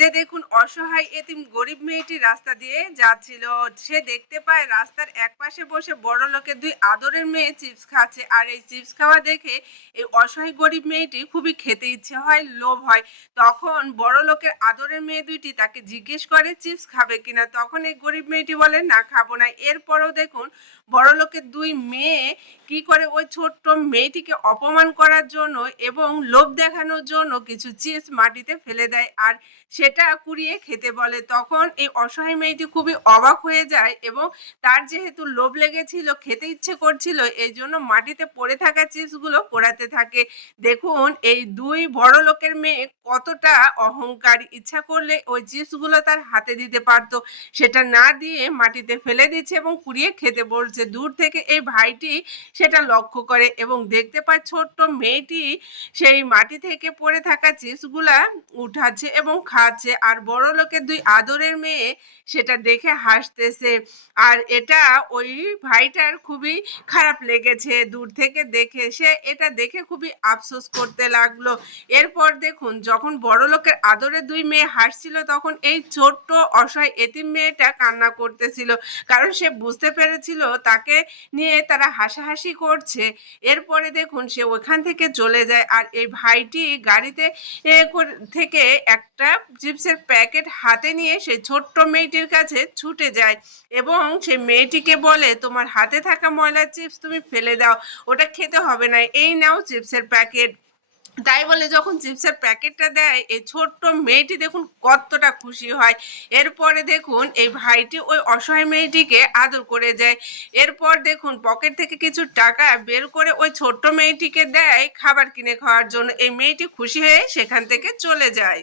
যে দেখুন অসহায় এতিম গরিব মেয়েটি রাস্তা দিয়ে যাচ্ছিল। সে দেখতে পায় রাস্তার একপাশে বসে বড়লোকের ২ আদরের মেয়ে চিপস খাচ্ছে। আর এই চিপস খাওয়া দেখে এই অসহায় গরিব মেয়েটি খুবই খেতে ইচ্ছে হয়, লোভ হয়। তখন বড়লোকের আদরের মেয়ে ২টি তাকে জিজ্ঞেস করে চিপস খাবে কিনা? তখন এই গরিব মেয়েটি বলে, "না, খাবো না।" এরপরেও দেখুন বড়লোকের ২ মেয়ে কি করে ওই ছোট্ট মেয়েটিকে অপমান করার জন্য এবং লোভ দেখানোর জন্য কিছু চিপস মাটিতে ফেলে দেয় আর সেটা কুড়িয়ে খেতে বলে। তখন এই অসহায় মেয়েটি খুবই অবাক হয়ে যায় এবং তার যেহেতু লোভ লেগেছিল, খেতে ইচ্ছে করছিল, এইজন্য মাটিতে পড়ে থাকা চিপসগুলো কুড়াতে থাকে। দেখুন এই ২ বড়লোকের মেয়ে কতটা অহংকারী। ইচ্ছা করলে ওই চিপসগুলো তার হাতে দিতে পারত। সেটা না দিয়ে মাটিতে ফেলে দিচ্ছে এবং কুড়িয়ে খেতে বলছে। দূর থেকে এই ভাইটি সেটা লক্ষ্য করে এবং দেখতে পায় ছোট্ট মেয়েটি সেই মাটি থেকে পড়ে থাকা চিপসগুলা উঠাচ্ছে এবং খাচ্ছে। আর বড়লোকের ২ আদরের মেয়ে সেটা দেখে হাসতেছে। আর এটা ওই ভাইটার খুবই খারাপ লেগেছে দূর থেকে দেখে। সে এটা দেখে খুবই আফসোস করতে লাগলো। এরপর দেখুন যখন বড়লোকের আদরের ২ মেয়ে হাসছিল তখন এই ছোট্ট অসহায় এতিম মেয়েটা কান্না করতেছিল। কারণ সে বুঝতে পেরেছিল তাকে নিয়ে তারা হাসাহাসি করছে। এরপরে দেখুন সে ওখান থেকে চলে যায় আর এই ভাইটি গাড়িতে থেকে একটা চিপসের প্যাকেট হাতে নিয়ে সেই ছোট্ট মেয়েটির কাছে ছুটে যায় এবং সেই মেয়েটিকে বলে, "তোমার হাতে থাকা ময়লার চিপস তুমি ফেলে দাও, ওটা খেতে হবে না, এই নাও চিপসের প্যাকেট।" তাই বলে যখন চিপসের প্যাকেটটা দেয় এই ছোট্ট মেয়েটি দেখুন কতটা খুশি হয়। এরপরে দেখুন এই ভাইটি ওই অসহায় মেয়েটিকে আদর করে যায়। এরপর দেখুন পকেট থেকে কিছু টাকা বের করে ওই ছোট্ট মেয়েটিকে দেয় খাবার কিনে খাওয়ার জন্য। এই মেয়েটি খুশি হয়ে সেখান থেকে চলে যায়।